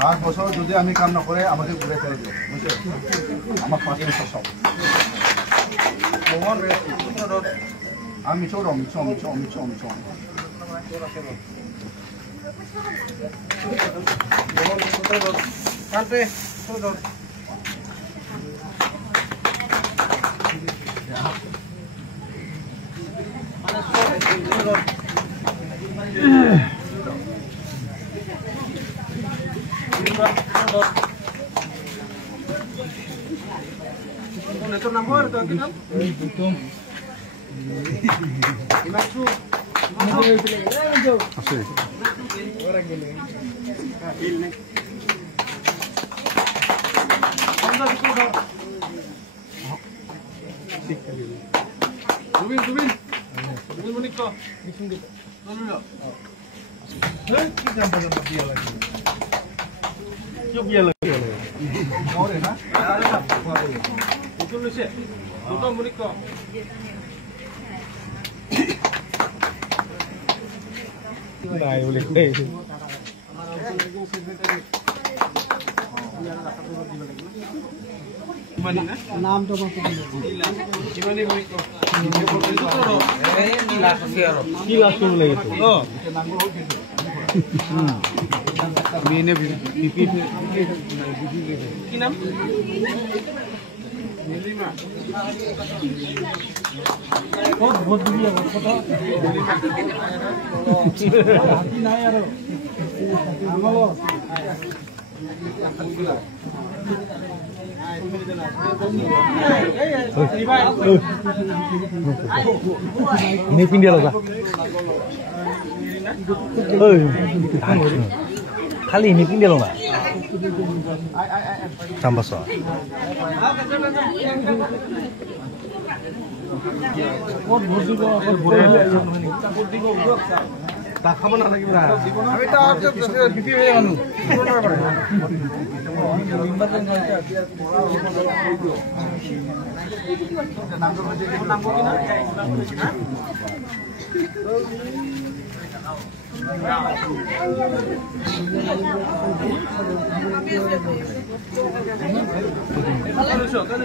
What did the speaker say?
পাঁচ বছৰ যদি আমি কাম নকৰে আমাকে ঘুরে ফেলে দিও বুঝছো আমার 5 বছর সব আমি মিছো কাটে Itu nomor itu kita. Betul. Imasu. Asli. Orang gini. Ini. Anda itu dah. Dubin menik kok. Dulu. Kita jam dia lagi. Coba dia lagi. Mau deh, ha? Betul ni sih. Betul menik kok. Naik boleh. Mana? Nama tu apa? Gimana menik kok? Kilas tu lagi tu. Oh. Ini pipi. Kinam? Lima. Oh, बहुत दूरी है पता। हाथी ना यार। आमलो। Ini pindah loh, Pak. Kali ini pindah loh, Pak. Tambah soal. Tak kamu nak lagi berapa? Kami tak ada pipi yang anu. Kan